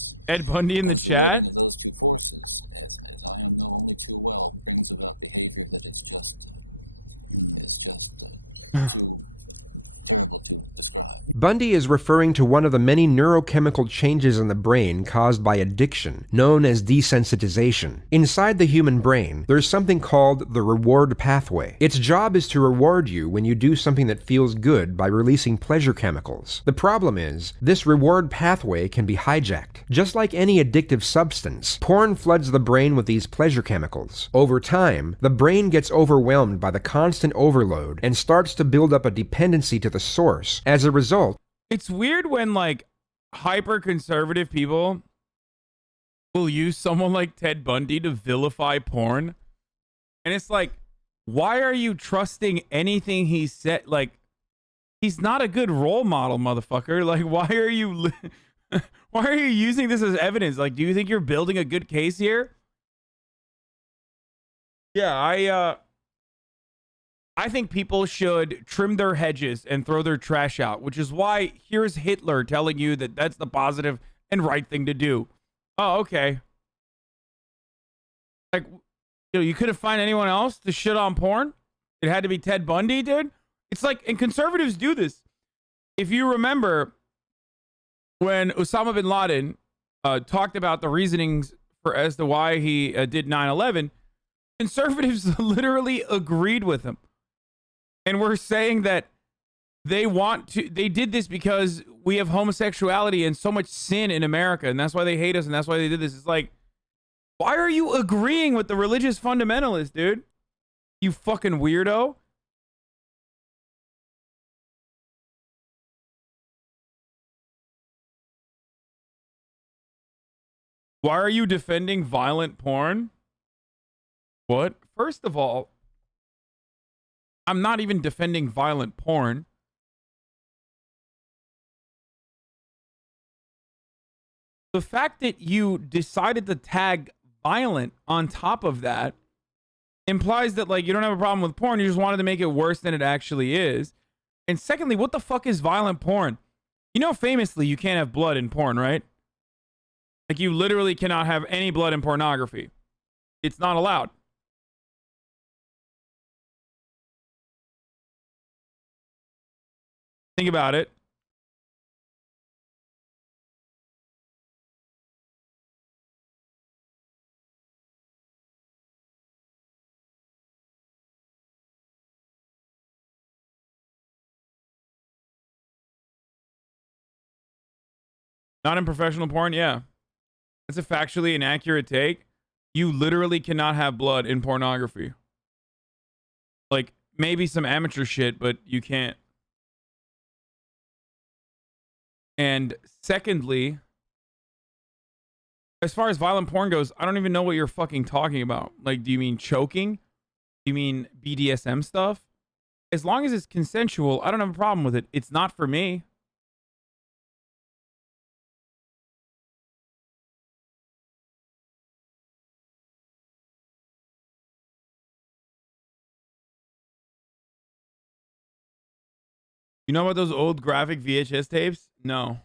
forces. Ted Bundy in the Because the chat? wedding of those two forces, as I know only too well, brings about behavior that is just too terrible to describe. Bundy is referring to one of the many neurochemical changes in the brain caused by addiction, known as desensitization. Inside the human brain, there's something called the reward pathway. Its job is to reward you when you do something that feels good by releasing pleasure chemicals. The problem is, this reward pathway can be hijacked. Just like any addictive substance, porn floods the brain with these pleasure chemicals. Over time, the brain gets overwhelmed by the constant overload and starts to build up a dependency to the source. As a result, it's weird when like hyper conservative people will use someone like Ted Bundy to vilify porn. And it's like, why are you trusting anything he said? Like, he's not a good role model, motherfucker. Like, why are you why are you using this as evidence? Like, do you think you're building a good case here? Yeah, I think people should trim their hedges and throw their trash out, which is why here's Hitler telling you that that's the positive and right thing to do. Oh, okay. Like, you couldn't find anyone else to shit on porn? It had to be Ted Bundy, dude? It's like, and conservatives do this. If you remember when Osama bin Laden talked about the reasonings for as to why he did 9/11, conservatives literally agreed with him. And we're saying that they did this because we have homosexuality and so much sin in America, and that's why they hate us, and that's why they did this. It's like, why are you agreeing with the religious fundamentalists, dude? You fucking weirdo. Why are you defending violent porn? What? First of all, I'm not even defending violent porn. The fact that you decided to tag violent on top of that implies that, like, you don't have a problem with porn. You just wanted to make it worse than it actually is. And secondly, what the fuck is violent porn? You know, famously, you can't have blood in porn, right? Like, you literally cannot have any blood in pornography. It's not allowed. Think about it. Not in professional porn? Yeah. That's a factually inaccurate take. You literally cannot have blood in pornography. Like, maybe some amateur shit, but you can't. And secondly, as far as violent porn goes, I don't even know what you're fucking talking about. Like, do you mean choking? Do you mean BDSM stuff? As long as it's consensual, I don't have a problem with it. It's not for me. You know about those old graphic VHS tapes? No.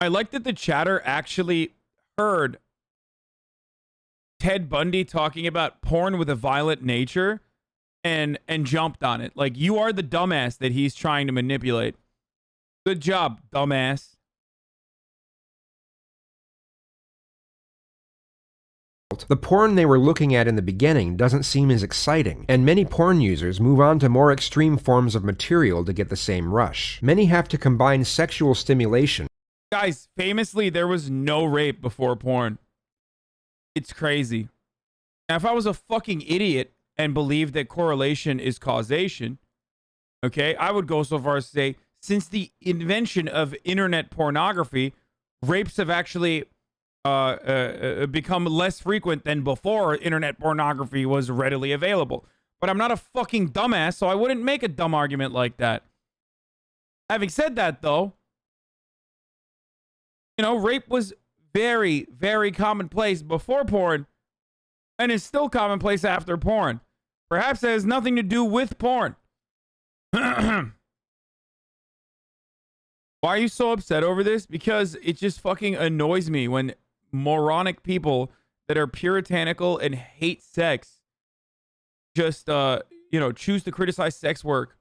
I like that the chatter actually heard Ted Bundy talking about porn with a violent nature and jumped on it. Like, you are the dumbass that he's trying to manipulate. Good job, dumbass. the porn they were looking at in the beginning doesn't seem as exciting, and many porn users move on to more extreme forms of material to get the same rush. Many have to combine sexual stimulation. Guys, famously, there was no rape before porn. It's crazy. Now, if I was a fucking idiot and believed that correlation is causation, okay, I would go so far as to say, since the invention of internet pornography, rapes have actually become less frequent than before internet pornography was readily available. But I'm not a fucking dumbass, so I wouldn't make a dumb argument like that. Having said that, though, you know, rape was very, very commonplace before porn and is still commonplace after porn. Perhaps it has nothing to do with porn. Why are you so upset over this? Because it just fucking annoys me when moronic people that are puritanical and hate sex just, choose to criticize sex work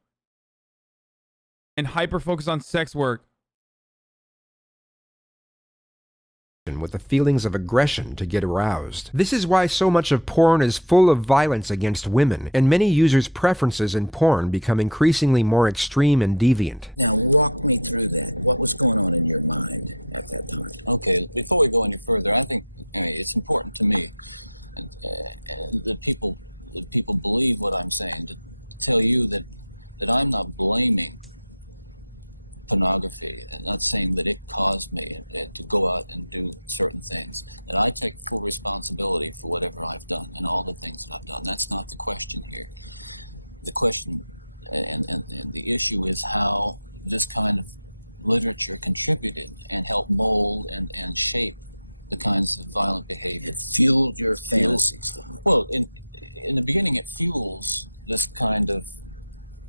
and hyper focus on sex work. With the feelings of aggression to get aroused. This is why so much of porn is full of violence against women, and many users' preferences in porn become increasingly more extreme and deviant. Now walk me through that. What was going on in your mind at that time? Okay, before we go any further, I think it's important to me, and that people believe what I'm saying, to tell you that I'm not blaming pornography and not saying that it caused me to go out and do certain things, that I take full responsibility for whatever I've done and all the things that I've done. That's not the question here. The question and the issue is how this kind of literature contributed and helped mold and shape the kinds of violent behavior. It fueled your fantasies. Well, in the beginning, it fuels this kind of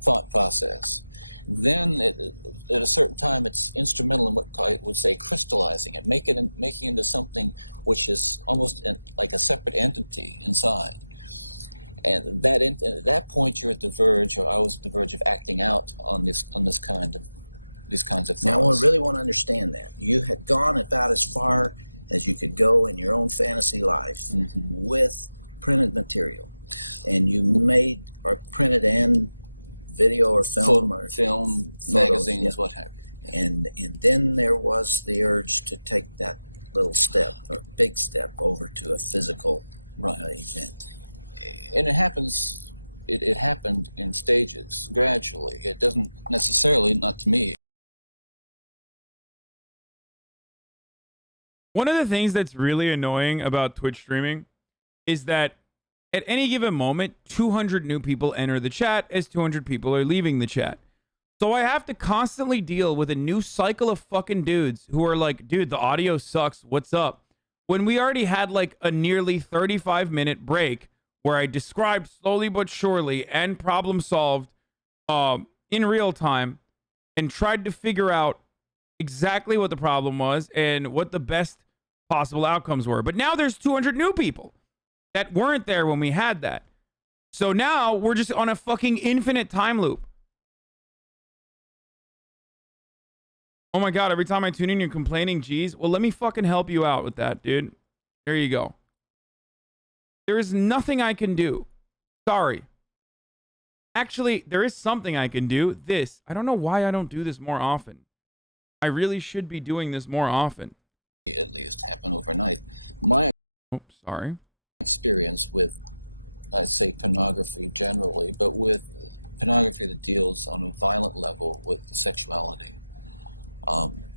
thought process. Then, at a certain time, it's instrumental in what I would say crystallizing it, making it into something which is almost like a separate entity inside. And at that point, you're at the verge, or I was at the verge of acting out on these kinds of thoughts. Now, I really want to understand that you had gone about as far as you could go in your own fantasy life with printed material, and you made or printed and video or film photos, magazines, what have you. And then there was the urge to take that little step or big step over to a physical event. And it happens. It happened in stages, gradually. It doesn't necessarily, not to me. One of the things that's really annoying about Twitch streaming is that at any given moment, 200 new people enter the chat as 200 people are leaving the chat. So I have to constantly deal with a new cycle of fucking dudes who are like, dude, the audio sucks. What's up? When we already had like a nearly 35-minute break where I described slowly but surely and problem solved in real time and tried to figure out exactly what the problem was and what the best possible outcomes were. But now there's 200 new people that weren't there when we had that. So now we're just on a fucking infinite time loop. Oh my God, every time I tune in, you're complaining, geez. Well, let me fucking help you out with that, dude. There you go. There is nothing I can do. Sorry. Actually, there is something I can do. This. I don't know why I don't do this more often. I really should be doing this more often. At least happen overnight. My Sorry. experience with, I'd say, pornography generally, but with pornography that deals on a violent level with sexuality,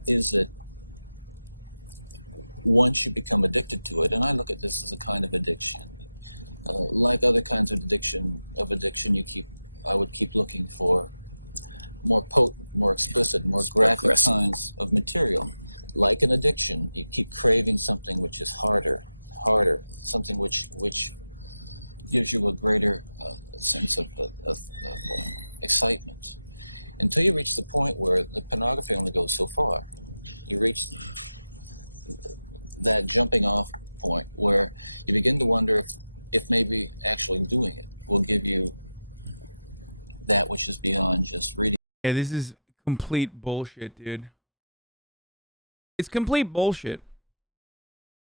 is that once you become addicted to it, and I look at this as a kind of addiction, like other kinds of addiction, I would keep looking for more potent, more explicit, more graphic kinds of material. Like an addiction, you keep craving something which is harder, something which gives you a greater sense of excitement, until you reach the point where the pornography only goes so far. You reach that jumping off point where you begin to wonder if maybe actually doing it will give you that which is beyond just reading. Yeah, this is complete bullshit, dude. It's complete bullshit.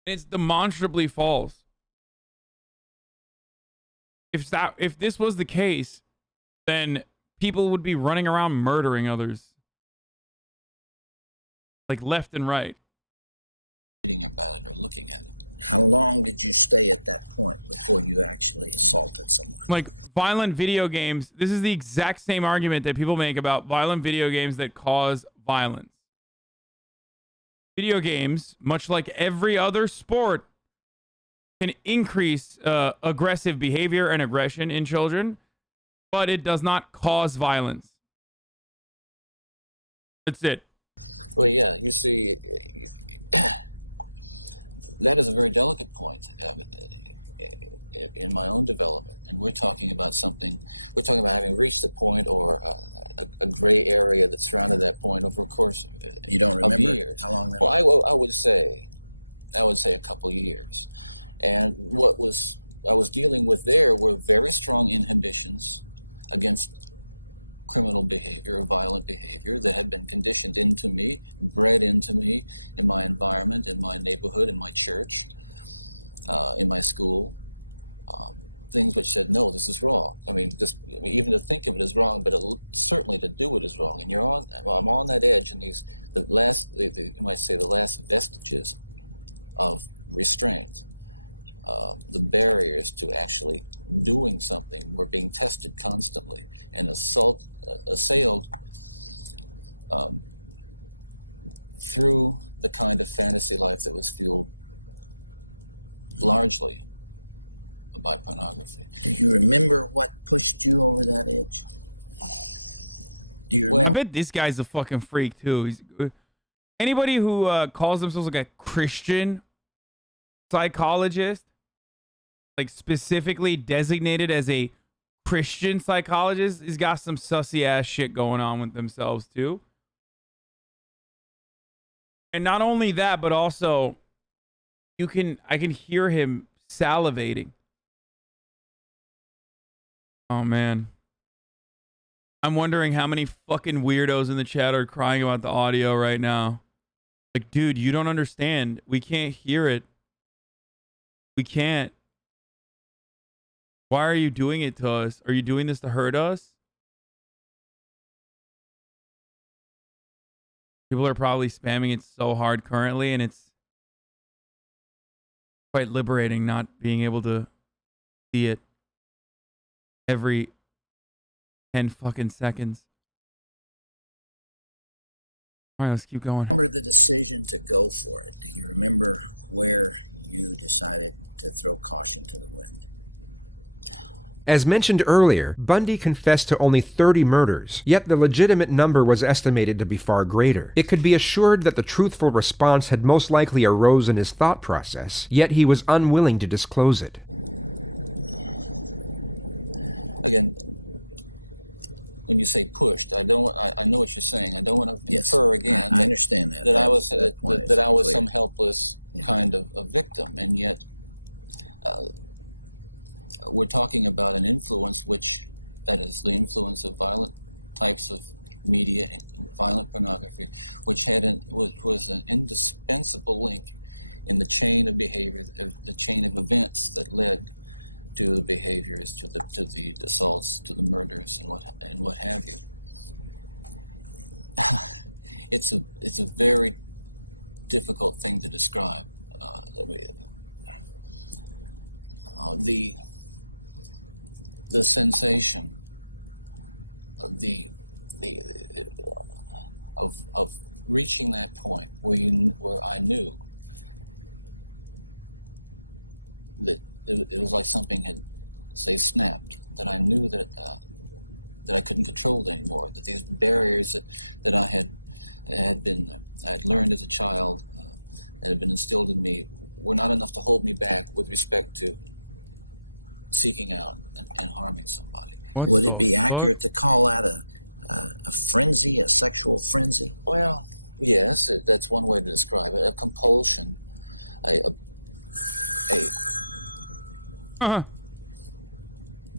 And it's demonstrably false. If this was the case, then people would be running around murdering others. Like left and right. Reading about it or looking at it. How long did you stay at that point before you actually assaulted someone? Like violent video games. This is the exact same argument that people make about violent video games that cause violence. Video games, much like every other sport, can increase aggressive behavior and aggression in children, but it does not cause violence. That's it. Well, yeah, you see, that is a very delicate point in my own development. And we're talking about having reached the point or a gray area that surrounded that point over a course You don't remember of years. how long that Well, was? I would say a couple years. And what I was dealing with there were very strong inhibitions against criminal behavior or violent behavior that had been conditioned into me, bred into me in my environment, in my neighborhood, in my church, in my school. Things which said, no, this is wrong. Even to think of it is wrong, but certainly to do it is wrong. And I'm on that edge, and you might say the last vestiges of restraint. The barriers to actually doing something were being tested constantly and assailed through the kind of fantasy life that was fueled largely by pornography. Do you remember what pushed you over that edge? Do you I remember? bet this guy's a fucking freak too. Anybody who calls themselves like a Christian psychologist, like specifically designated as a Christian psychologist, has got some sussy ass shit going on with themselves too. And not only that, but also I can hear him salivating. Oh man. I'm wondering how many fucking weirdos in the chat are crying about the audio right now. Like, dude, you don't understand. We can't hear it. We can't. Why are you doing it to us? Are you doing this to hurt us? People are probably spamming it so hard currently, and it's quite liberating not being able to see it every 10 fucking seconds. All right, let's keep going. Remember the decision to go for it? Do you remember where you decided to throw caution to the wind? As mentioned earlier, Bundy confessed to only 30 murders, yet the legitimate number was estimated to be far greater. It could be assured that the truthful response had most likely arose in his thought process, yet he was unwilling to disclose it. Again, when you say pushed, I know what you're saying. I don't want to Yes, infer again I understand that. that I was That I was clear. some helpless kind of a victim, and yet we're talking about an influence that is the influence of violent types of media and violent pornography, which was an indispensable link in the chain of behavior, the chain of events that led to the behaviors, to the assaults, to the murders, and what have you. It's a very difficult thing to describe. The sensation of reaching that point where I knew that it was like something had, say, snapped, that I knew that I couldn't control it anymore, that these barriers that I had learned as a child, that had been instilled in me, were not enough to hold me back with respect to seeking out and harming somebody. Would it be accurate to call that a frenzy, a sexual frenzy? Well, yes, that's one way to describe it. A compulsion, a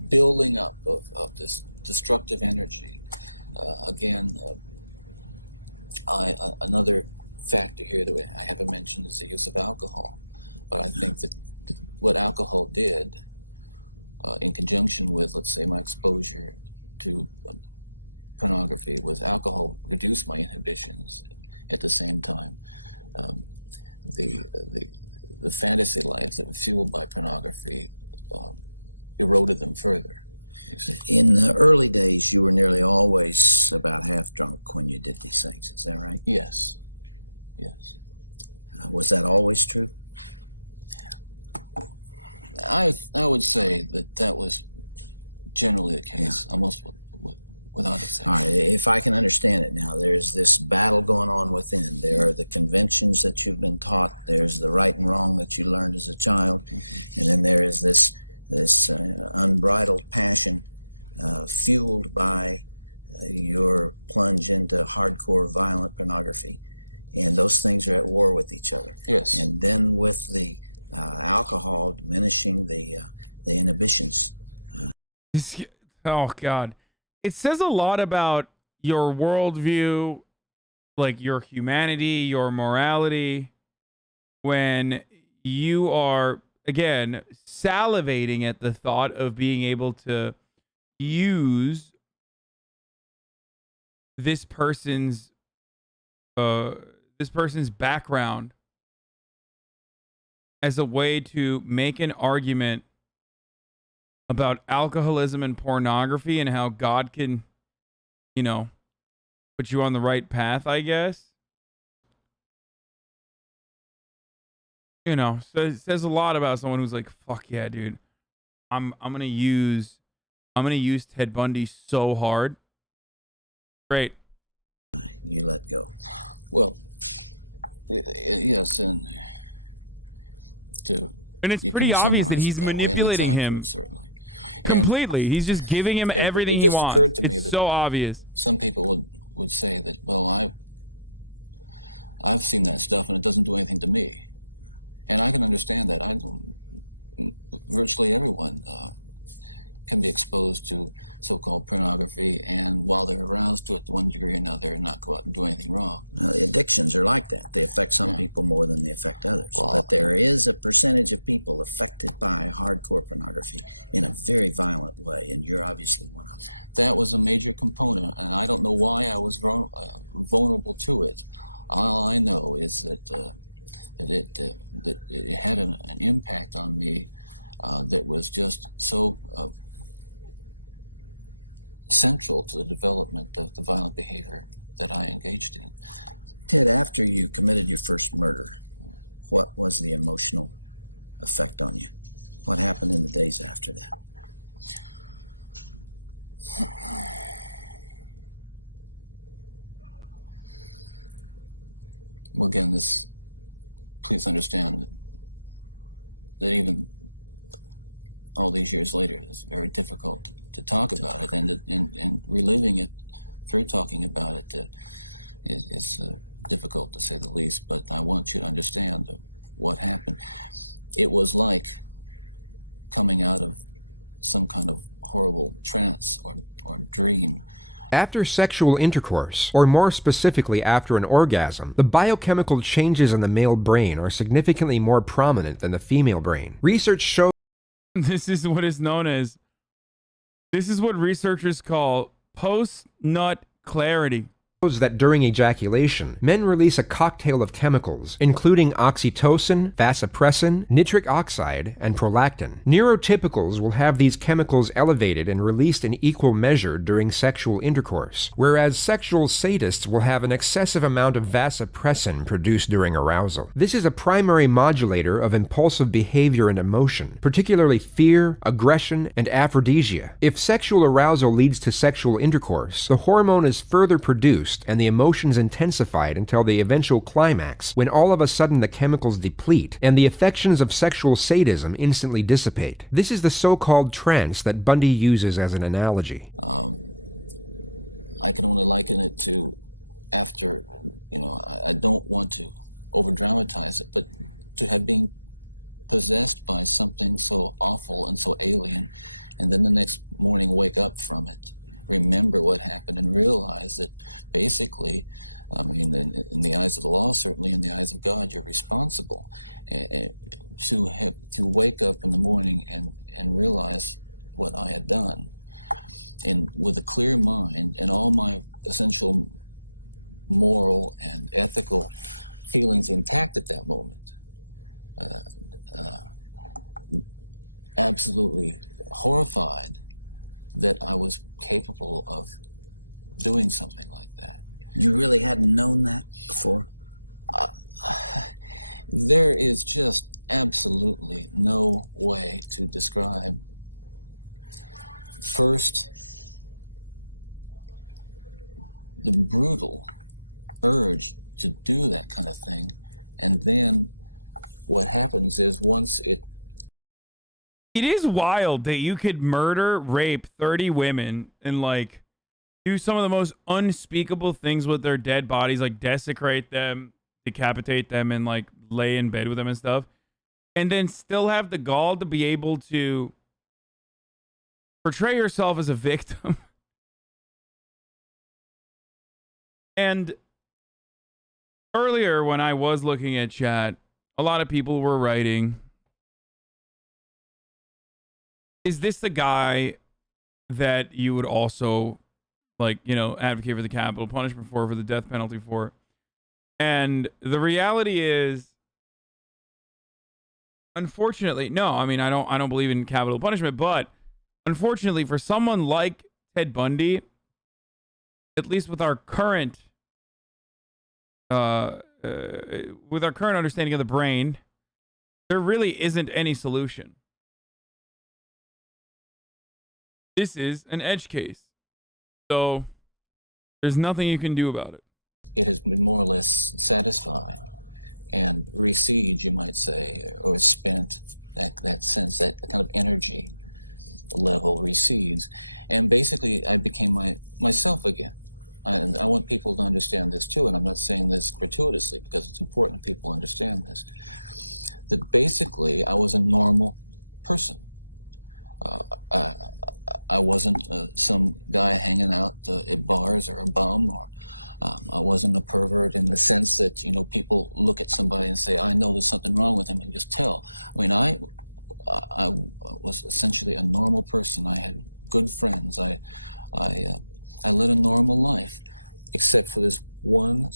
building up of this destructive energy. Another factor here that I haven't mentioned is the use of alcohol. But I think that what alcohol did, in conjunction with, let's say, my exposure to pornography, was alcohol reduced my inhibitions. At the same time, the fantasy life that was fueled by pornography eroded them further. In the early days, you were nearly always about half drunk when you did these things. Is that right? Yes. Was that always true? I would say that was generally the case, almost without All exception. right, if I can understand it now, there's this battle going on within. There are the conventions that you've been taught. There's the right and wrong that you learned as a child, and then there is this unbridled passion fueled by your plunge into hardcore violent pornography, and those things are at war with each other. Yes. And then with the alcohol diminishing the inhibitions. Oh God, it says a lot about your worldview, like your humanity, your morality, when you are, again, salivating at the thought of being able to use this person's background as a way to make an argument about alcoholism and pornography and how God can, you know, put you on the right path, I guess. You know, so it says a lot about someone who's like, fuck yeah, dude. I'm gonna use Ted Bundy so hard. Great. You let go. Well, yes, and it's you pretty can obvious that summarize he's it that way, and it's manipulating him accurate, certainly. completely. He's just giving him everything it he just wants. occurred to me It's that so obvious. Some people would say that, well, I've seen that stuff and it doesn't do anything to me, and I can understand that. Virtually everyone can be exposed to so-called pornography, and while they're aroused to it to one degree or another, not go out and do anything wrong. Addictions are like that. They affect some people more than they affect others. Well, but there is a percentage of people affected by hardcore pornography in a very violent way, and you're obviously one of them. That was a major component, and I don't know why I was vulnerable to it. All I know is that it had an impact on me that was just so central to the development of the violent behavior that I engaged in. Ted, after you committed your first murder, what was the emotional effect on you? What happened in the days after that? Well, again, please understand that even all these years later, it's very difficult to talk about it, and reliving it through talking about it is difficult, to say the least. But I want you to understand what happened. It was like coming out of some kind of horrible trance or dream. After sexual intercourse, or more specifically after an orgasm, the biochemical changes in the male brain are significantly more prominent than the female brain. Research shows This is what researchers call post-nut clarity. That during ejaculation, men release a cocktail of chemicals, including oxytocin, vasopressin, nitric oxide, and prolactin. Neurotypicals will have these chemicals elevated and released in equal measure during sexual intercourse, whereas sexual sadists will have an excessive amount of vasopressin produced during arousal. This is a primary modulator of impulsive behavior and emotion, particularly fear, aggression, and aphrodisia. If sexual arousal leads to sexual intercourse, the hormone is further produced and the emotions intensified until the eventual climax, when all of a sudden the chemicals deplete and the affections of sexual sadism instantly dissipate. This is the so-called trance that Bundy uses as an analogy. I can only liken it to after, I don't want to over-dramatize it, but to have been possessed by something so awful and so alien, and then the next morning wake up from it, remember what happened, and realize that basically, in the eyes of the law, certainly in the eyes of God, you're responsible. To wake up in the morning and realize what I had done, and with a clear mind and all my essential moral and ethical feelings intact at that moment, absolutely horrified that I was capable of doing something like that. You really hadn't known that before? There is just absolutely no way to describe. First, the brutal urge to do that kind of thing. And then what happens is once it is wild that you could murder, rape 30 women and like do some of the most unspeakable things with their dead bodies, like desecrate them, decapitate them, and like lay in bed with them and stuff, and then still have the gall to be able to portray yourself as a victim. And earlier when I was looking at chat, a lot of people were writing, is this the guy that you would also, like, you know, advocate for the capital punishment for the death penalty for? And the reality is, unfortunately, no. I mean, I don't believe in capital punishment, but unfortunately, for someone like Ted Bundy, at least with our current understanding of the brain, there really isn't any solution. This is an edge case, so there's nothing you can do about it. It has been more or less satisfied and recedes, you might say, or spent. That sense, that kind of energy level recedes, and basically I became myself again. And I want people to understand this too, and I'm not saying this gratuitously because it's important that people understand this. That basically I was a normal person. I wasn't some guy hanging out at bars or a bum, or I wasn't a pervert in the sense that, you know, people look at somebody and say, I know there's something wrong with him, and just tell. I mean, I was essentially a normal person. I had good friends. I led a normal life, except for this one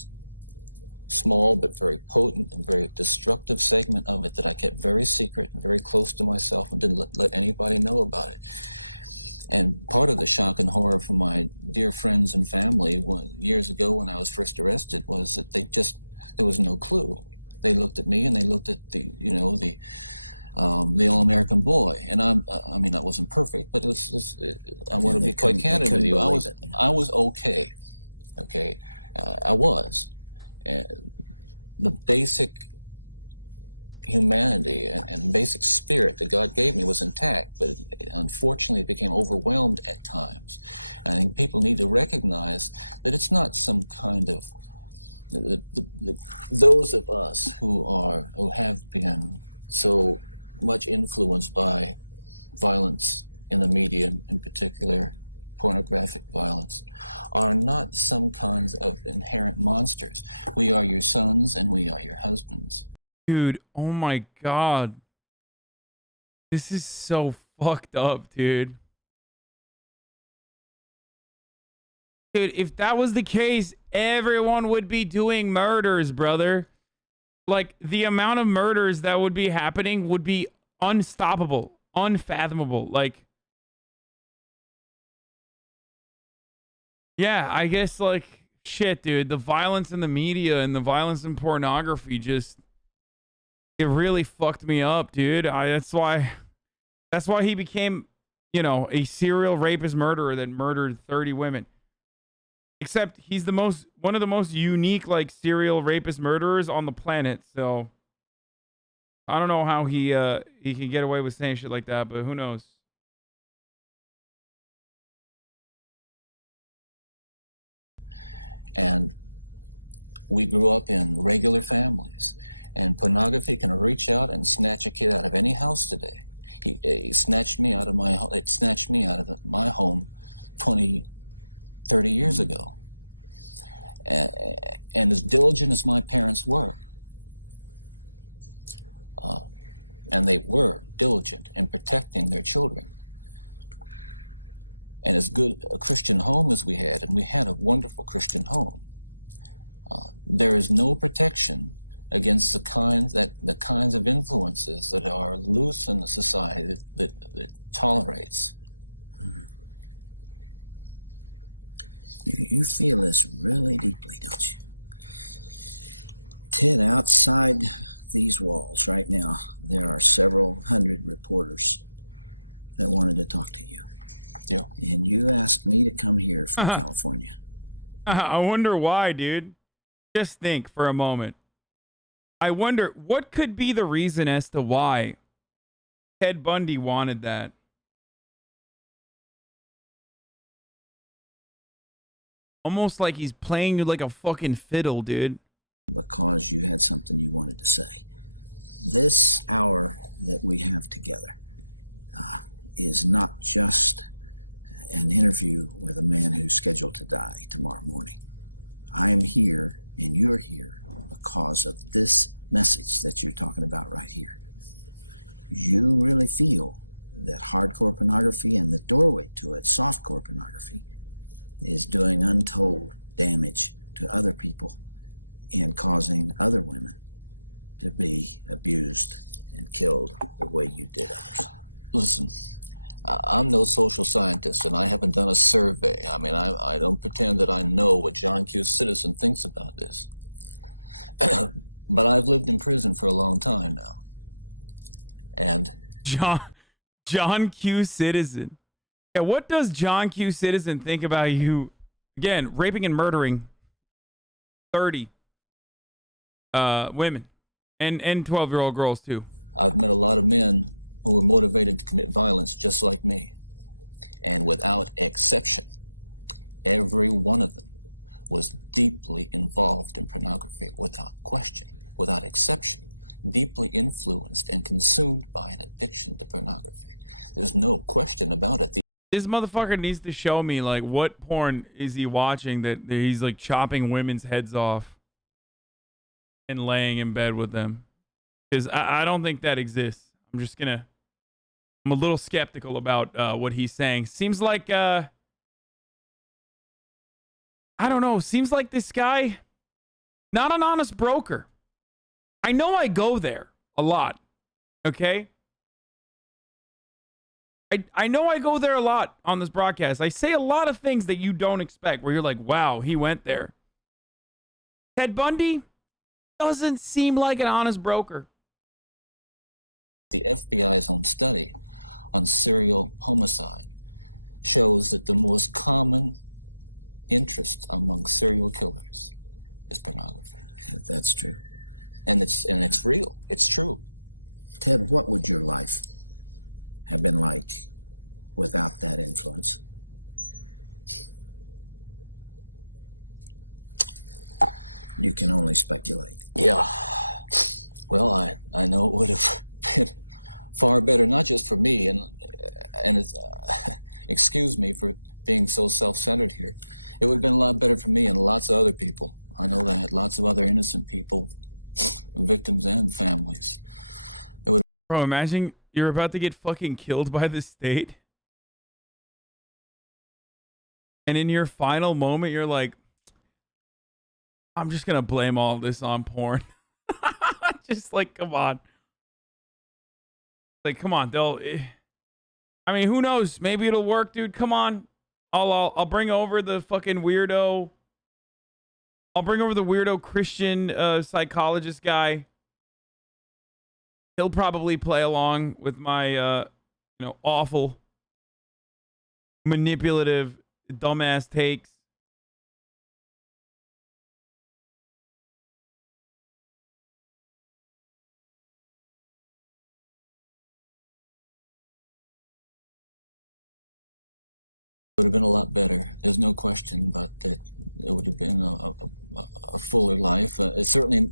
small but very potent and very destructive segment of it that I kept very secret and very close to myself and didn't let anybody know about it. And part of the shock and horror for my dear friends and family years ago when I was first arrested was that there was no clue. They looked at me and they looked at the all-American boy. And I mean, I wasn't perfect, but I want to be quite candid with you. I was okay. Okay. I was. The basic humanity and basic spirit that God gave me was intact, but unfortunately it became overwhelmed at times. And I think people need to recognize that it's not some kind of those of us who have been so much influenced by violence in the media, in particular pornographic violence, are not some kinds of inherent monsters. We are your sons and we are your husbands. Dude, oh my God. This is so fucked up, dude. Dude, if that was the case, everyone would be doing murders, brother. Like, the amount of murders that would be happening would be unstoppable, unfathomable. Like, yeah, I guess, like, shit, dude. The violence in the media and the violence in pornography just... it really fucked me up, dude. That's why he became, you know, a serial rapist murderer that murdered 30 women. Except he's one of the most unique, like, serial rapist murderers on the planet. So I don't know how he can get away with saying shit like that, but who knows? And we grew up in regular families. And pornography can reach out and snatch a kid out of any house today. He snatched me out of my home. It snatched me out of my home 20, 30 years ago. And as diligent as my parents were, and they were diligent in protecting their children, and as good a Christian home as we had, and we had a wonderful Christian home, there is no protection against the kinds of influences that are loose in the society that tolerates. You feel this really deeply, don't you? Ted, outside these walls right now, there are several hundred reporters that wanted to talk to you. Yeah. And you asked me to come here from California. I wonder why, dude. Just think for a moment. I wonder what could be the reason as to why Ted Bundy wanted that. Almost like he's playing you like a fucking fiddle, dude. Because you had something you wanted to say. This hour that we have together is not just an interview with a man who's scheduled to die tomorrow morning. I am here and you're here because of this message that you're talking about right here. You really feel that hardcore pornography and the doorway to it, softcore pornography, is doing untold damage to other people and causing other women to be abused and killed the way you did others. Listen, I'm no social scientist, and I haven't done a survey. I mean, I don't pretend that I know what John Q. Citizen thinks about this. But I've lived in prison for a long time now. And John Q. Citizen. Yeah, what does John Q. Citizen think about you? Again, raping and murdering 30 women and 12-year-old girls too. I've met a lot of men who were motivated to commit violence just like me. And without exception, every one of them was deeply involved in pornography, without question, without exception, deeply influenced and consumed by an addiction to pornography. There's no question about it. This motherfucker needs to show me, like, what porn is he watching that he's, like, chopping women's heads off and laying in bed with them. Because I don't think that exists. I'm a little skeptical about what he's saying. Seems like, I don't know. Seems like this guy, not an honest broker. I know I go there a lot, okay? I know I go there a lot on this broadcast. I say a lot of things that you don't expect, where you're like, wow, he went there. Ted Bundy doesn't seem like an honest broker. The FBI's own study on serial homicide shows that the most common interest among serial killers is pornography. That's true. And it's real. It's true. Ted, what would your life have been like without that influence? You can only speculate. Yeah. Well, I know it would have been far better, not just for me, and it's, excuse me for being so self-centered here. It would have been a lot better for me and lots of other people. I know that, lots of other innocent people, victims and families. Bro, imagine you're about to get fucking killed by the state. And in your final moment, you're like, I'm just going to blame all this on porn. Just like, come on. Like, come on. I mean, who knows? Maybe it'll work, dude. Come on. I'll bring over the fucking weirdo. I'll bring over the weirdo Christian psychologist guy. He'll probably play along with my, awful, manipulative, dumbass takes. It would have been a lot better. There's no question, but it would have been a fuller life. It's certainly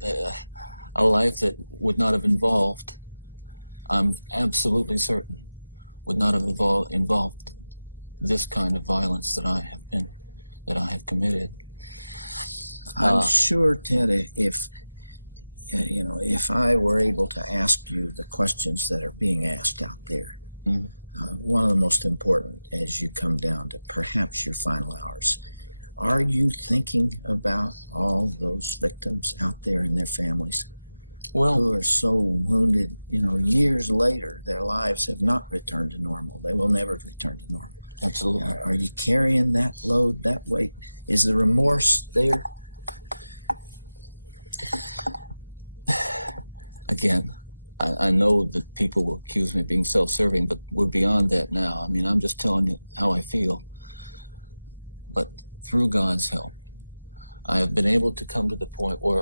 a life that would not have involved, I'm absolutely certain, would not have involved this kind of violence that I have committed. I'm sure, Ted, if I were able to ask you the questions that are being asked out there, mm-hmm. One of the most important as you come down to perhaps your final hours, are you thinking about all those victims out there and their families who are so wounded, years later, their lives have not returned to normal. They will never return to normal. Absolutely. Are you carrying that load, that weight? Is the remorse there? Again, I know that people will accuse me of being self-serving, but we're beyond that now. I mean, I'm just telling you how I feel. But through God's help, I have been able to come to the point where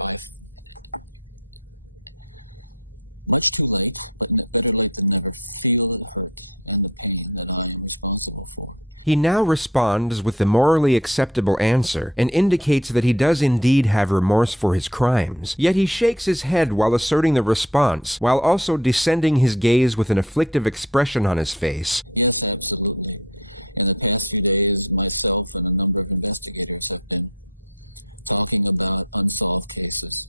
much too late, but better late than never, feel the hurt and the pain that I am responsible for. He now responds with the morally acceptable answer and indicates that he does indeed have remorse for his crimes. Yet he shakes his head while asserting the response, while also descending his gaze with an afflictive expression on his face. Yes, absolutely. In the past few days, myself and a number of investigators have been talking about unsolved cases,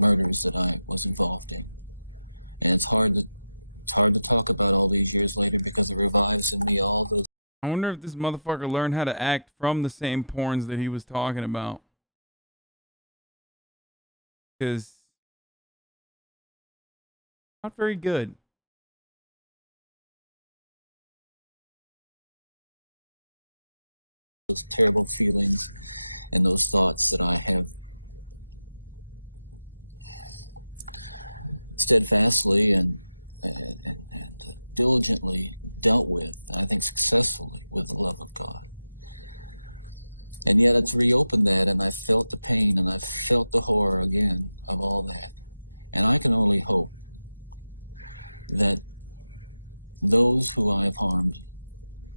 murders that I was involved in. And it's hard to talk about all these years later because it revives in me all those. I wonder if this motherfucker learned how to act from the same porns that he was talking about. Because not very good. Those terrible feelings and those thoughts that I have steadfastly and diligently dealt with, and I think successfully, with the love of God. And yet it's reopened that, and I felt the pain and I felt the horror again of all that. And I can only hope that those who I have harmed,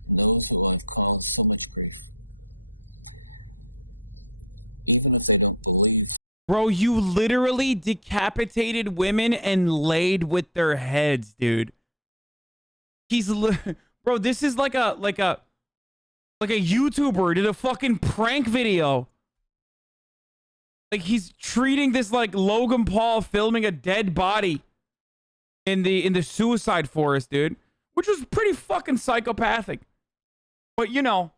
those who I've caused so much grief, even if they don't believe. Bro, you literally decapitated women and laid with their heads, dude. Bro, this is like a YouTuber did a fucking prank video. Like, he's treating this like Logan Paul filming a dead body in the suicide forest, dude, which was pretty fucking psychopathic. But you know,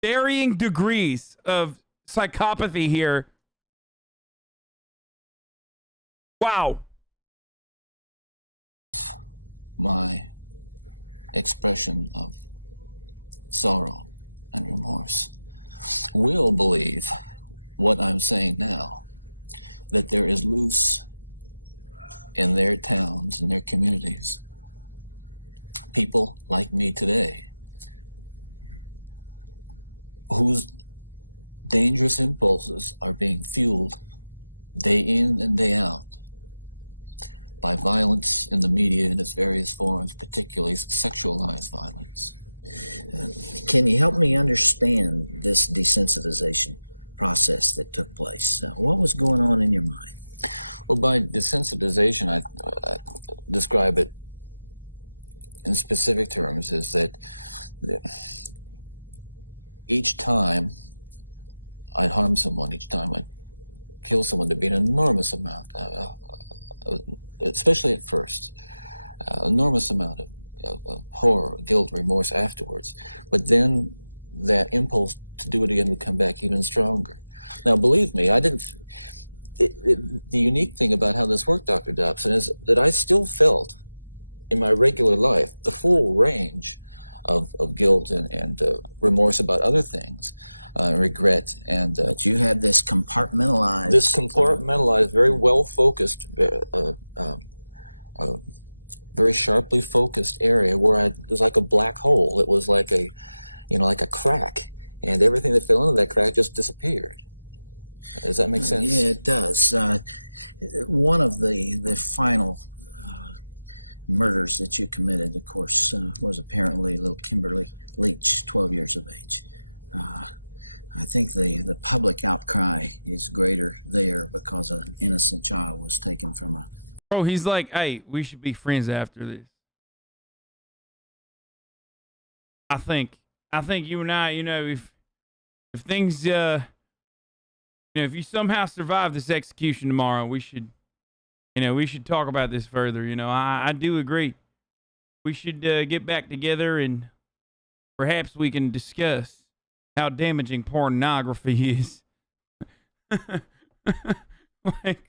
varying degrees of psychopathy here. Wow. My expression of sorrow and remorse will believe what I'm saying now, that there is loose in their towns and their communities people like me today whose dangerous impulses are being fueled day in and day out by violence in the media in its various forms, particularly sexualized violence. Can you help me understand this desensitization process that took place? What was going on in your mind? Well, by desensitization, I describe it in specific terms is that each time I'd harm someone, each time I'd kill someone, there'd be an enormous amount, especially at first, enormous amount of horror, guilt, remorse afterwards. But then that impulse to do it again would come back even stronger. Now, believe me, I didn't. The unique thing about how this worked, Dr. Dobson, is that I still felt in my regular life the full range of guilt and remorse about other things, regret and. But you had this compartmentalized. This compartmentalized, very well focused, very sharply focused area where it was like a black hole. It was like a crack, and everything that fell into that crack just disappeared. Does that make sense? Yeah, it does. One of the final murders that you committed, of course, was apparently little Kimberly Leach, 12 years of age. I think the public outcry is greater there because an innocent child was taken from a... Bro, he's like, hey, we should be friends after this. I think you and I, if things, if you somehow survive this execution tomorrow, we should talk about this further. I do agree. We should get back together and perhaps we can discuss how damaging pornography is. Like,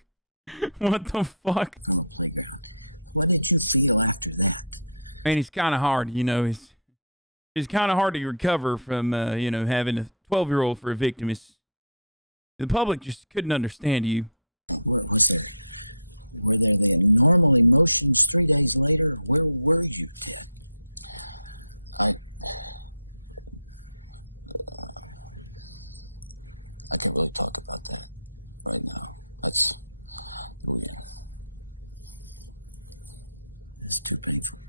what the fuck? On the playground. What did you feel after that? Man, it's kind of hard, It's kind of hard to recover from, having a 12-year-old for a victim. The public just couldn't understand you. What was there? Were there the normal emotions 3 days later? Where were you, Ted? I can't really talk about that right now. That's weird. It's too painful.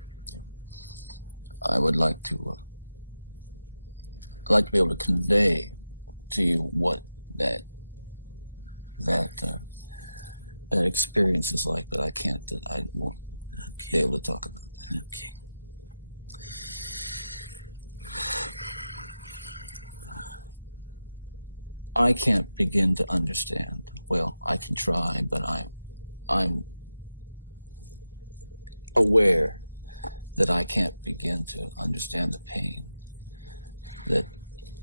I would like to. I'd like to be able to convey to you what that experience is like, but I can't. I won't be able to talk about that. Okay. I can't begin to understand. Well, I can try, but I'm aware that I can't begin to understand the pain that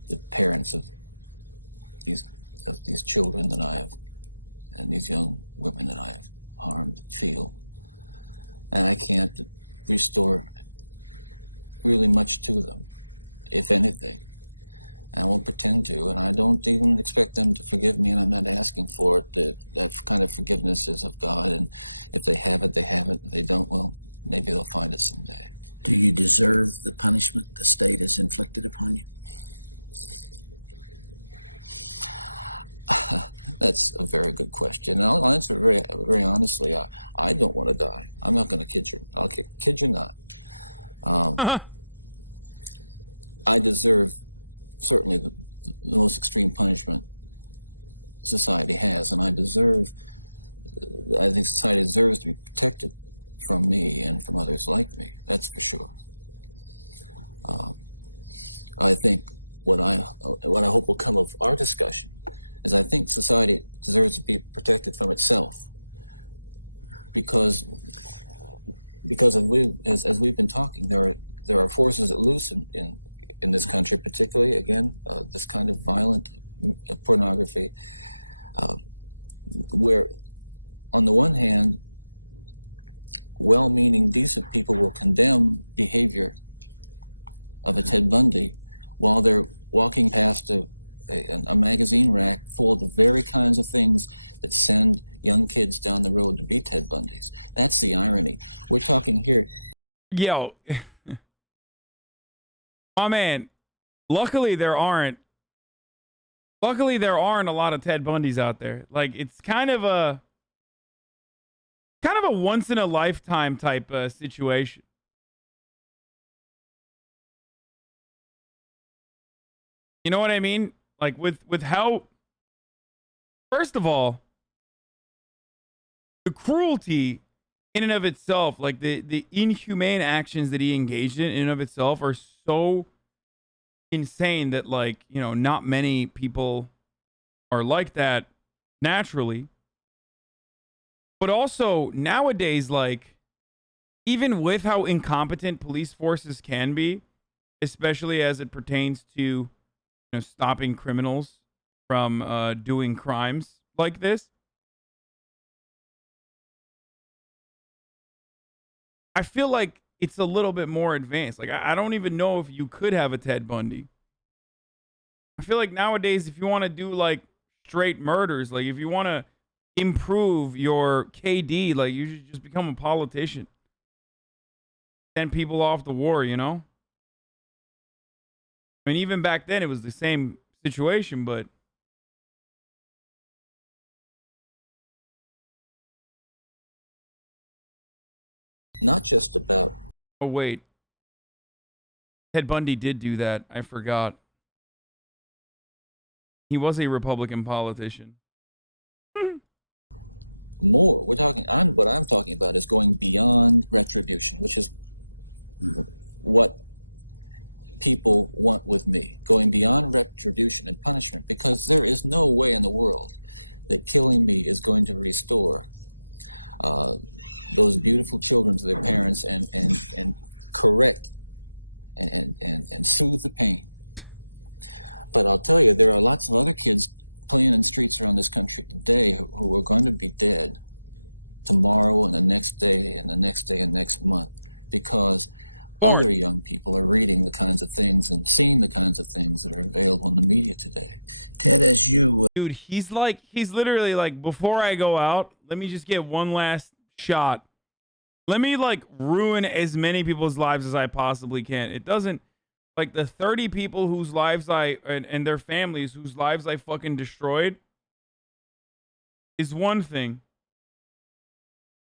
the parents of these children that I have and these young women that I have harmed feel. And I can't restore really much to them, if anything. I won't pretend to, and I don't even expect them to forgive me, and I'm not asking for it. That kind of forgiveness is of God, and if they have it, they have it. If they don't, well, maybe they'll find it someday. Do you deserve the punishment the state has inflicted upon you? That's a very good question. And I'll answer it very, very honestly. I don't want to die. I'm not going to kid you. I'll kid you not. I deserve certainly the most extreme punishment society has, and I think society deserves to be protected from me and from others like me. That's for sure. I think what I hope will come of our discussion is I think society deserves to be protected from itself, because as we've been talking, there are forces at loose in this country, particularly, again, this kind of violent pornography, where, on the one hand, well-meaning, decent people will condemn behavior of a Ted Bundy while they're walking past a magazine rack full of the very kinds of things that send young kids down the road to be Ted Bundys. That's the irony. We're talking here. Yo. Oh man, luckily there aren't a lot of Ted Bundys out there. Like, it's kind of a once in a lifetime type situation. You know what I mean? Like, with how, first of all, the cruelty in and of itself, like the inhumane actions that he engaged in and of itself, are so insane that, like, you know, not many people are like that naturally. But also nowadays, like, even with how incompetent police forces can be, especially as it pertains to, you know, stopping criminals from doing crimes like this, I feel like it's a little bit more advanced. Like, I don't even know if you could have a Ted Bundy. I feel like nowadays, if you want to do, like, straight murders, like, if you want to improve your KD, like, you should just become a politician. Send people off to war, you know? I mean, even back then, it was the same situation, but Not just about. oh, wait. Ted Bundy did do that. I forgot. He was a Republican politician. More. What I'm talking about is going beyond retribution, which is what people want with me. Going beyond retribution and punishment, because there is no way in the world that killing me is going to restore those beautiful children to their parents and correct and soothe the pain. But I'll tell you, there are lots of other kids playing in streets around this country today who are going to be dead tomorrow and the next day and the next day and next month, because other young people are reading the kinds of things and seeing the kinds of things that are available in the media today. Ted, as you... Dude, he's literally like, before I go out, let me just get one last shot. Let me, like, ruin as many people's lives as I possibly can. It doesn't, Like the 30 people whose lives and their families whose lives I fucking destroyed is one thing.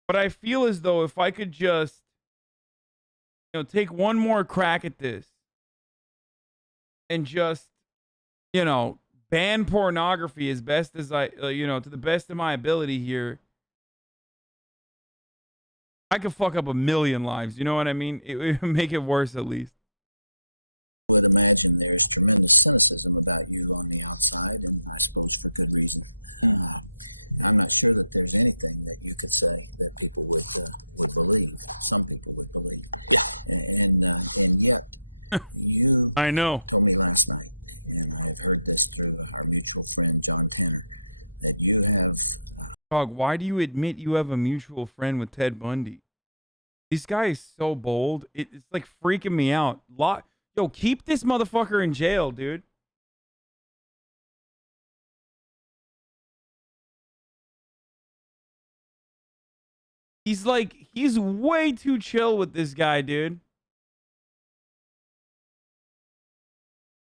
But I feel as though if I could just, take one more crack at this and just, ban pornography as best as I, to the best of my ability here, I could fuck up 1,000,000 lives. You know what I mean? It would make it worse at least. Would imagine there's tremendous cynicism about you on the outside, and I suppose for good reason. I'm not sure that there's anything that you could say that people would believe. Some people would believe. Yeah. And yet, you I know. told me last night, and I have heard this through our mutual friend John Tanner, that you have. Dog, why do you admit you have a mutual friend with Ted Bundy? This guy is so bold. It's like freaking me out. Yo, keep this motherfucker in jail, dude. He's way too chill with this guy, dude.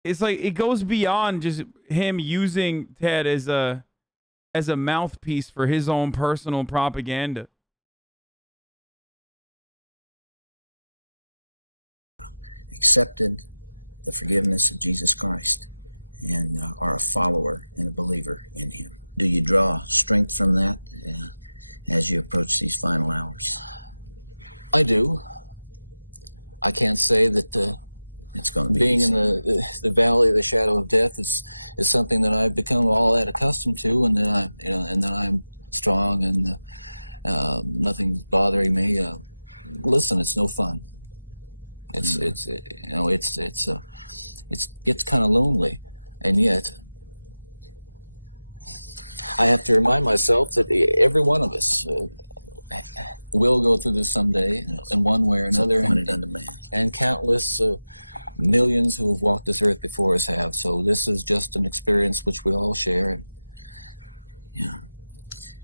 It's like it goes beyond just him using Ted as a mouthpiece for his own personal propaganda. Accepted the forgiveness of Jesus Christ and are a follower and a believer in him. Do you draw strength from that as you approach these final hours? I do. I can't say that It's going to be being easy. in the valley of the shadow of death is something that I've become all that accustomed to, and that I'm strong and nothing's bothering me. Listen, it's no fun. It gets kind of lonely, and yet I have to remind myself that every one of us will go through this someday, in one way or another, Appointed unto man. and countless millions who have walked this earth before us have. So this is just an experience which we all share. Yeah.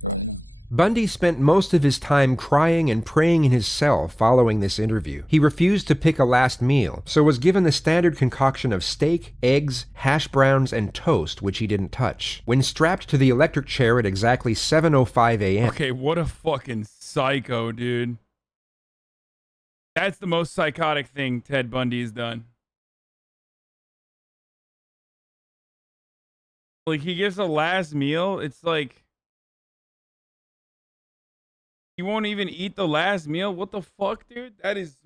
Right on. Bundy spent most of his time crying and praying in his cell following this interview. He refused to pick a last meal, so was given the standard concoction of steak, eggs, hash browns, and toast, which he didn't touch. When strapped to the electric chair at exactly 7:05 a.m. Okay, what a fucking psycho, dude. That's the most psychotic thing Ted Bundy has done. Like, he gives a last meal. It's like he won't even eat the last meal. What the fuck, dude? That is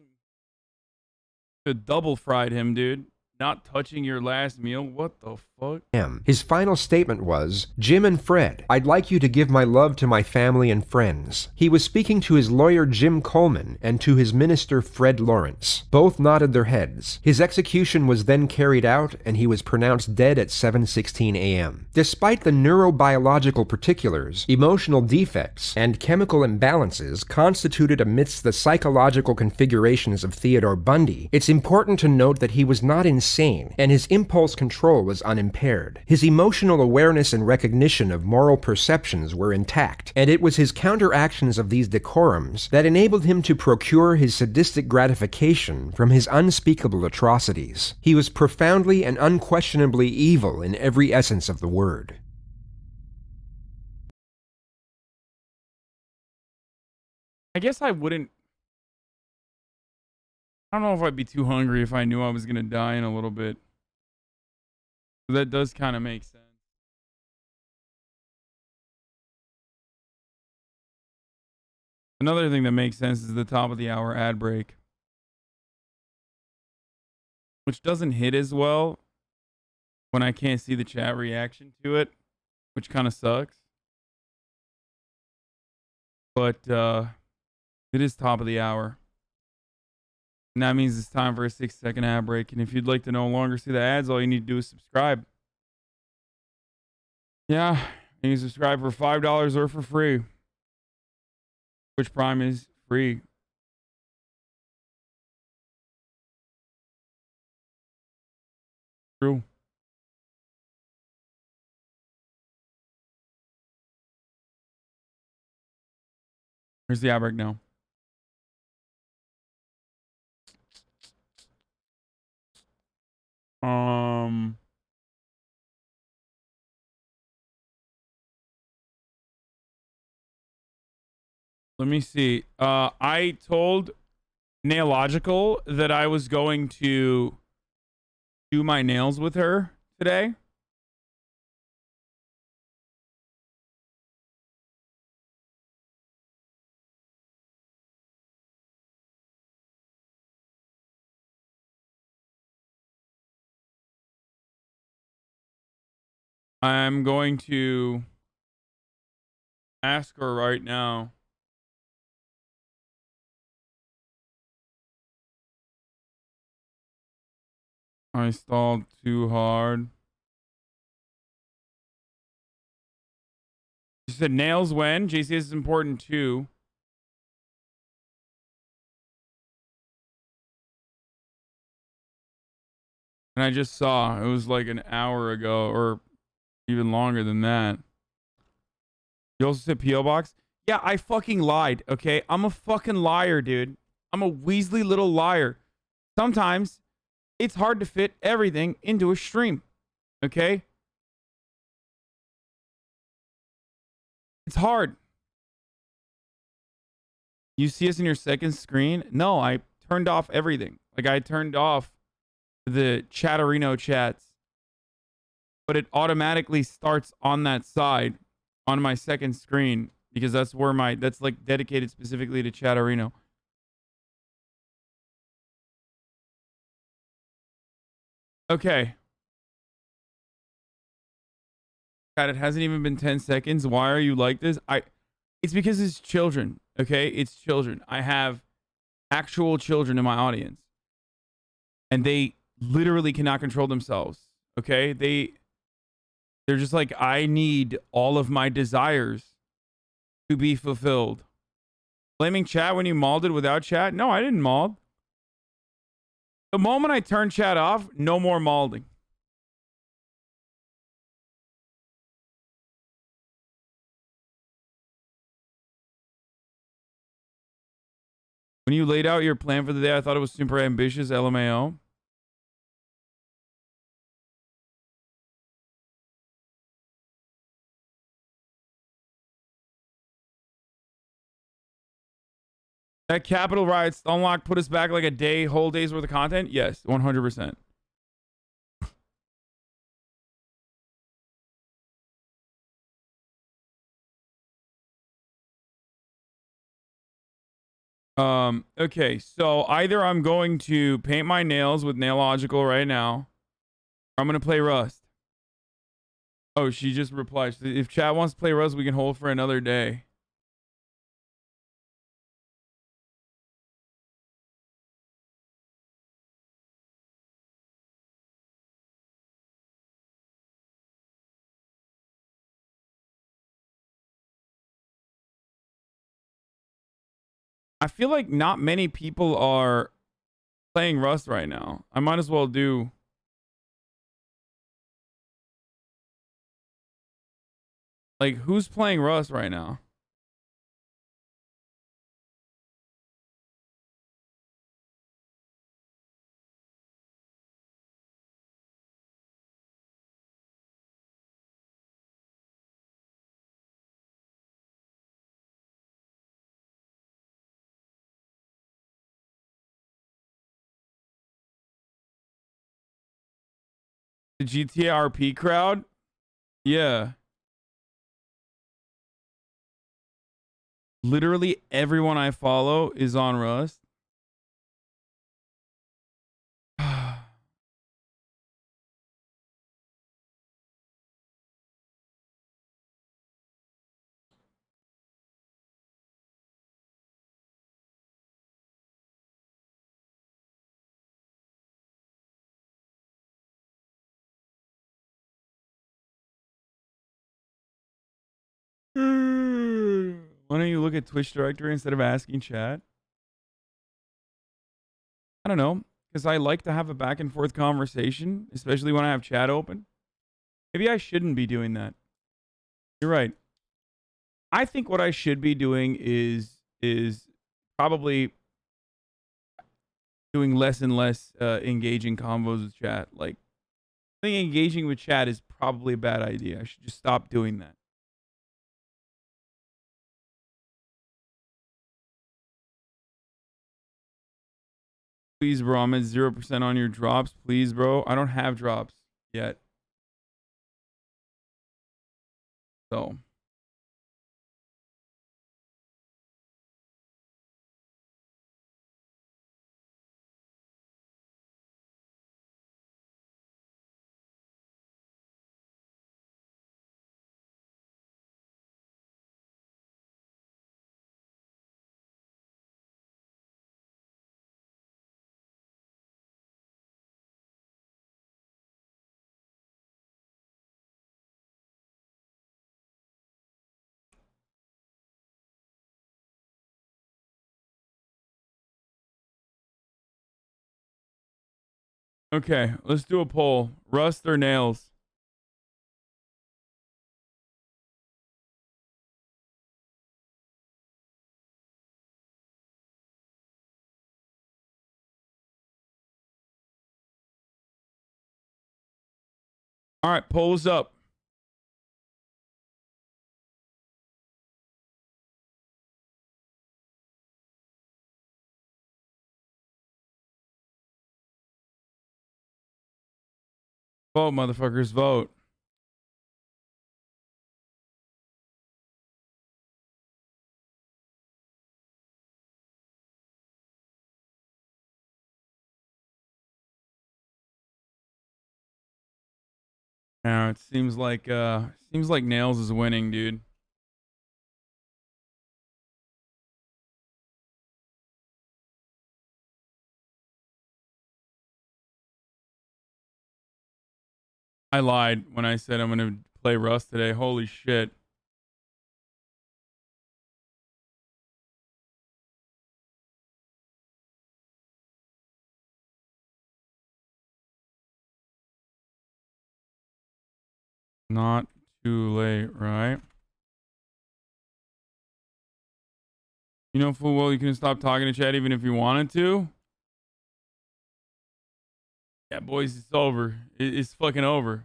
double fried him, dude. Not touching your last meal. What the fuck? His final statement was, "Jim and Fred, I'd like you to give my love to my family and friends." He was speaking to his lawyer Jim Coleman and to his minister Fred Lawrence. Both nodded their heads. His execution was then carried out and he was pronounced dead at 7:16 a.m. Despite the neurobiological particulars, emotional defects, and chemical imbalances constituted amidst the psychological configurations of Theodore Bundy, it's important to note that he was not insane and his impulse control was unimpaired. His emotional awareness and recognition of moral perceptions were intact, and it was his counteractions of these decorums that enabled him to procure his sadistic gratification from his unspeakable atrocities. He was profoundly and unquestionably evil in every essence of the word. I guess I wouldn't. I don't know if I'd be too hungry if I knew I was going to die in a little bit. That does kind of make sense. Another thing that makes sense is the top of the hour ad break, which doesn't hit as well when I can't see the chat reaction to it, which kind of sucks. But it is top of the hour. And that means it's time for a 6-second ad break. And if you'd like to no longer see the ads, all you need to do is subscribe. Yeah, you can subscribe for $5 or for free. Which Prime is free. True. Here's the ad break now. Let me see. I told Nailogical that I was going to do my nails with her today. I'm going to ask her right now. I stalled too hard. She said nails when? JCS is important too. And I just saw it was like an hour ago or even longer than that. You also said P.O. Box? Yeah, I fucking lied, okay? I'm a fucking liar, dude. I'm a Weasley little liar. Sometimes it's hard to fit everything into a stream, okay? It's hard. You see us in your second screen? No, I turned off everything. Like, I turned off the Chatterino chats, but it automatically starts on that side on my second screen because that's where that's like dedicated specifically to Chatterino. Okay. God, it hasn't even been 10 seconds. Why are you like this? It's because it's children, okay? It's children. I have actual children in my audience. And they literally cannot control themselves, okay? They're just like, I need all of my desires to be fulfilled. Blaming chat when you mauled it without chat? No, I didn't maul. The moment I turn chat off, no more mauling. When you laid out your plan for the day, I thought it was super ambitious, LMAO. That Capitol Riots unlock put us back like a whole day's worth of content? Yes, 100%. Okay, so either I'm going to paint my nails with Nailogical right now, or I'm going to play Rust. Oh, she just replied. If chat wants to play Rust, we can hold for another day. I feel like not many people are playing Rust right now. I might as well do... Like, who's playing Rust right now? The GTA RP crowd? Yeah. Literally everyone I follow is on Rust. Why don't you look at Twitch directory instead of asking chat? I don't know, because I like to have a back and forth conversation, especially when I have chat open. Maybe I shouldn't be doing that. You're right. I think what I should be doing is probably doing less and less engaging convos with chat. Like, I think engaging with chat is probably a bad idea. I should just stop doing that. Please, bro. I'm at 0% on your drops. Please, bro. I don't have drops yet. So. Okay, let's do a poll. Rust or nails? All right, polls up. Vote, motherfuckers, vote. Now it seems like nails is winning, dude. I lied when I said I'm gonna play Rust today. Holy shit. Not too late, right? You know full well you can stop talking to chat even if you wanted to. Yeah, boys, it's over. It's fucking over.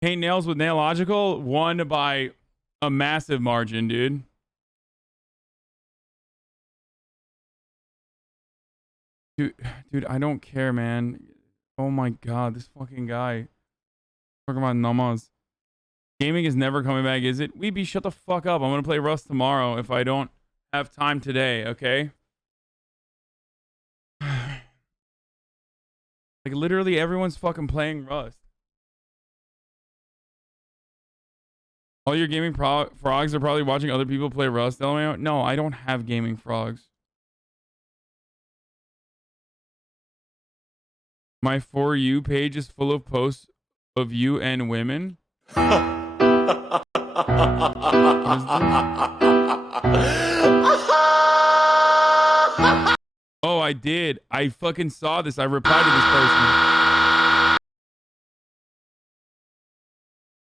Paint nails with Nailogical won by a massive margin, dude. Dude, I don't care, man. Oh my god, this fucking guy. Talking about namaz. Gaming is never coming back, is it? Weeby, shut the fuck up. I'm gonna play Rust tomorrow if I don't have time today, okay? Like, literally everyone's fucking playing Rust. All your gaming frogs are probably watching other people play Rust. LMAO. No, I don't have gaming frogs. My For You page is full of posts of you and women. What is this? Oh, I did. I fucking saw this. I replied to this person.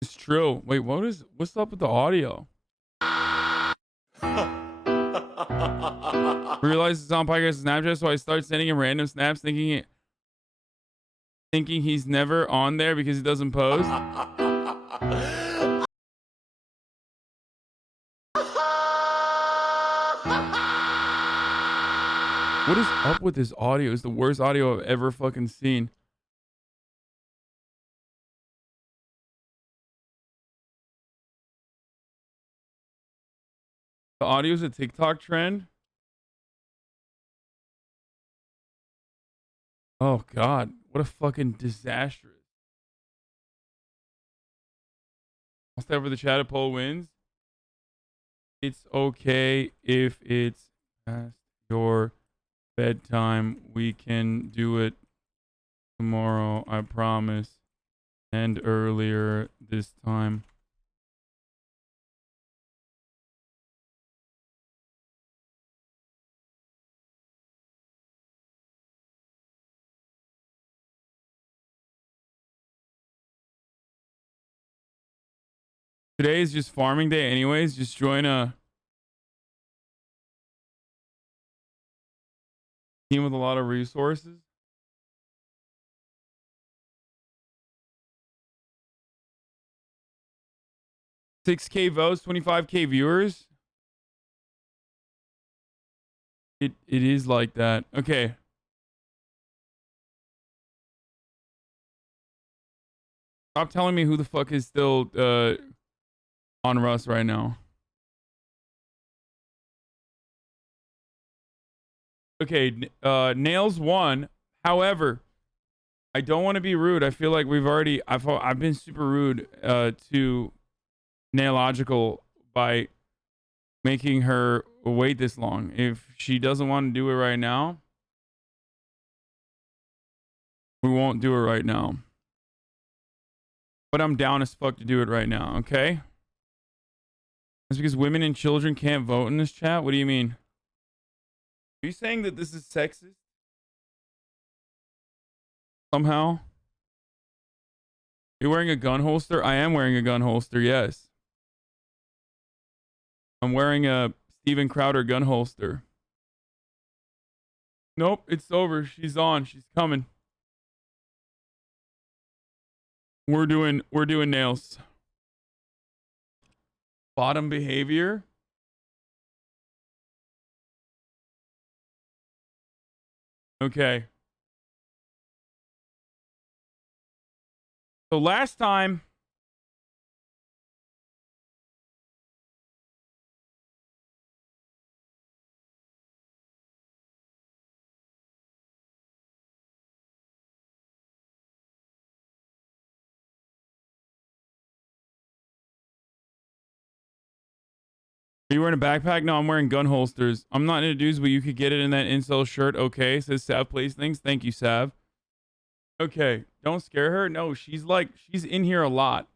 It's true. Wait, what's up with the audio? Realized it's on podcast Snapchat, so I start sending him random snaps thinking he's never on there because he doesn't post. What is up with this audio? It's the worst audio I've ever fucking seen. The audio is a TikTok trend. Oh god, what a fucking disastrous. I'll stay over the chat. Poll wins. It's okay if it's past your bedtime. We can do it tomorrow, I promise. And earlier this time. Today is just farming day anyways. Just join a team with a lot of resources. 6K votes, 25K viewers. It is like that. Okay. Stop telling me who the fuck is still on Russ right now. Okay, Nails won. However, I don't want to be rude. I feel like I've been super rude to Nailogical by making her wait this long. If she doesn't want to do it right now, we won't do it right now. But I'm down as fuck to do it right now, okay? That's because women and children can't vote in this chat? What do you mean? Are you saying that this is sexist? Somehow? You're wearing a gun holster? I am wearing a gun holster, yes. I'm wearing a Steven Crowder gun holster. Nope, it's over. She's on. She's coming. We're doing nails. Bottom behavior. Okay. So last time are you wearing a backpack? No, I'm wearing gun holsters. I'm not into dudes, but you could get it in that incel shirt. Okay, says Sav plays things. Thank you, Sav. Okay, don't scare her. No, she's in here a lot.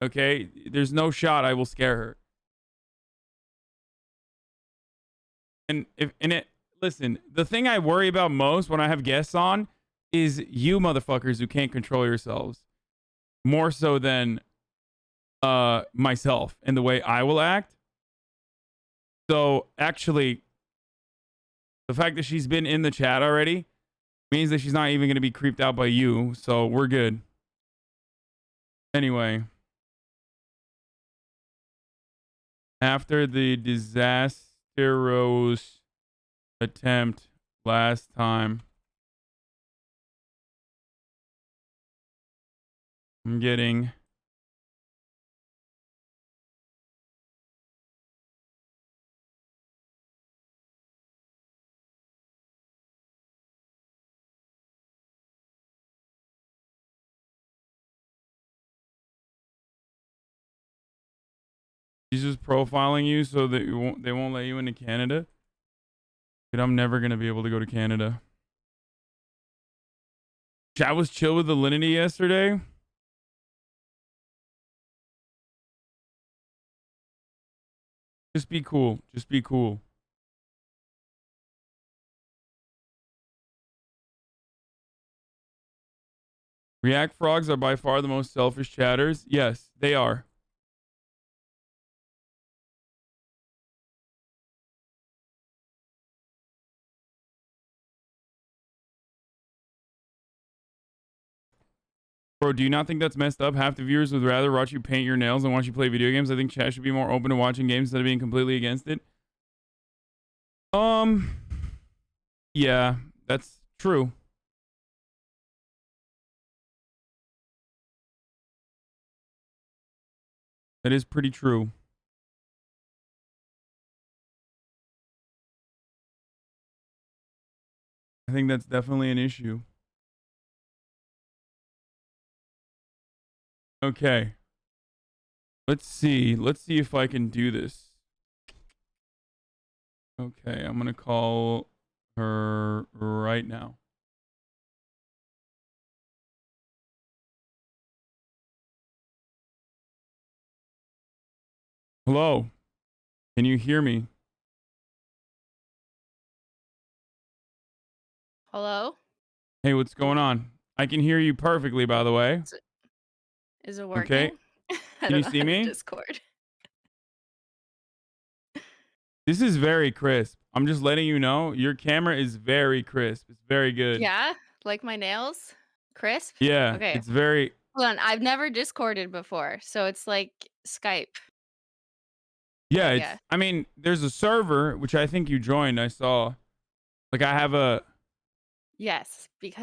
Okay, there's no shot I will scare her. Listen, the thing I worry about most when I have guests on is you motherfuckers who can't control yourselves. More so than myself and the way I will act. So actually, the fact that she's been in the chat already means that she's not even going to be creeped out by you. So we're good. Anyway. After the disastrous attempt last time, I'm getting she's just profiling you so that they won't let you into Canada. Dude, I'm never gonna be able to go to Canada. Chat was chill with the Linity yesterday. Just be cool. Just be cool. React frogs are by far the most selfish chatters. Yes, they are. Bro, do you not think that's messed up? Half the viewers would rather watch you paint your nails than watch you play video games. I think chat should be more open to watching games instead of being completely against it. Yeah, that's true. That is pretty true. I think that's definitely an issue. Okay. Let's see. Let's see if I can do this. Okay, I'm going to call her right now. Hello. Can you hear me? Hello? Hey, what's going on? I can hear you perfectly, by the way. Is it working? Okay. Can you see me? Discord. This is very crisp. I'm just letting you know. Your camera is very crisp. It's very good. Yeah? Like my nails? Crisp? Yeah. Okay. It's very... Hold on. I've never Discorded before, so it's like Skype. Yeah, I mean, there's a server, which I think you joined. I saw. Like, I have a... Yes, because